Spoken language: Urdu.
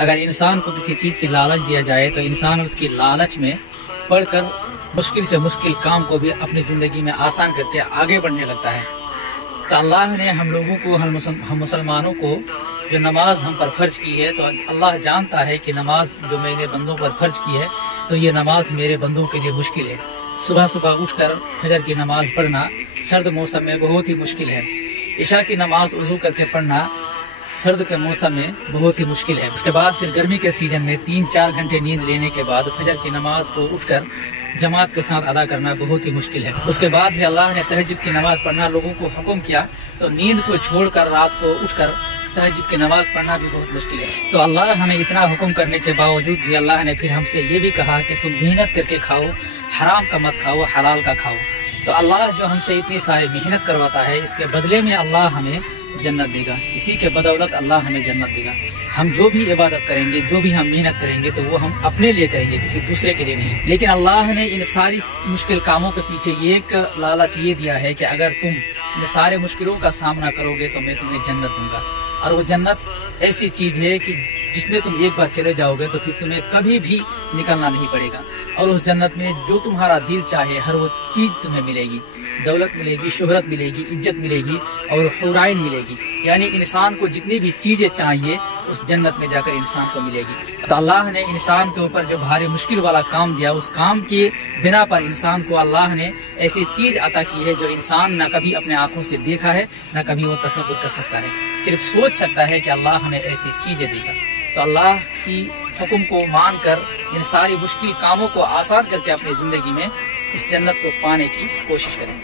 اگر انسان کو کسی چیز کی لالچ دیا جائے تو انسان اس کی لالچ میں پڑھ کر مشکل سے مشکل کام کو بھی اپنی زندگی میں آسان کر کے آگے بڑھنے لگتا ہے۔ تو اللہ نے ہم لوگوں کو، ہم مسلمانوں کو جو نماز ہم پر فرض کی ہے، تو اللہ جانتا ہے کہ نماز جو میں نے بندوں پر فرض کی ہے تو یہ نماز میرے بندوں کے لیے مشکل ہے۔ صبح صبح اٹھ کر فجر کی نماز پڑھنا سرد موسم میں بہت ہی مشکل ہے۔ عشاء کی نماز وضو کر کے پڑھنا سرد کے موسم میں بہت ہی مشکل ہے۔ اس کے بعد پھر گرمی کے سیزن میں 3-4 گھنٹے نیند لینے کے بعد فجر کی نماز کو اٹھ کر جماعت کے ساتھ ادا کرنا بہت ہی مشکل ہے۔ اس کے بعد بھی اللہ نے تہجد کی نماز پڑھنا لوگوں کو حکم کیا، تو نیند کو چھوڑ کر رات کو اٹھ کر تہجد کی نماز پڑھنا بھی بہت مشکل ہے۔ تو اللہ ہمیں اتنا حکم کرنے کے باوجود بھی اللہ نے پھر ہم سے یہ بھی کہا کہ تم محنت کر کے کھاؤ، حرام کا مت کھاؤ، حلال کا کھاؤ۔ تو اللہ جو ہم سے اتنی ساری محنت کرواتا ہے، اس کے بدلے میں اللہ ہمیں جنت دے گا، اسی کے بدولت اللہ ہمیں جنت دے گا۔ ہم جو بھی عبادت کریں گے، جو بھی ہم محنت کریں گے، تو وہ ہم اپنے لیے کریں گے، کسی دوسرے کے لیے نہیں۔ لیکن اللہ نے ان ساری مشکل کاموں کے پیچھے ایک لالچ یہ دیا ہے کہ اگر تم ان سارے مشکلوں کا سامنا کرو گے تو میں تمہیں جنت دوں گا۔ اور وہ جنت ایسی چیز ہے کہ جس میں تم ایک بار چلے جاؤ گے تو پھر تمہیں کبھی بھی نکلنا نہیں پڑے گا، اور اس جنت میں جو تمہارا دل چاہے ہر وہ چیز تمہیں ملے گی، دولت ملے گی، شہرت ملے گی، عزت ملے گی اور حورائن ملے گی، یعنی انسان کو جتنی بھی چیزیں چاہیے اس جنت میں جا کر انسان کو ملے گی۔ تو اللہ نے انسان کے اوپر جو بھاری مشکل والا کام دیا، اس کام کی بنا پر انسان کو اللہ نے ایسی چیز عطا کی ہے جو انسان نہ کبھی اپنے آنکھوں سے دیکھا ہے، نہ کبھی وہ تصور کر سکتا ہے، صرف سوچ سکتا ہے کہ اللہ ہمیں ایسی چیزیں دے گا۔ تو اللہ کی حکم کو مان کر ان ساری مشکل کاموں کو آسان کر کے اپنی زندگی میں اس جنت کو پانے کی کوشش کریں۔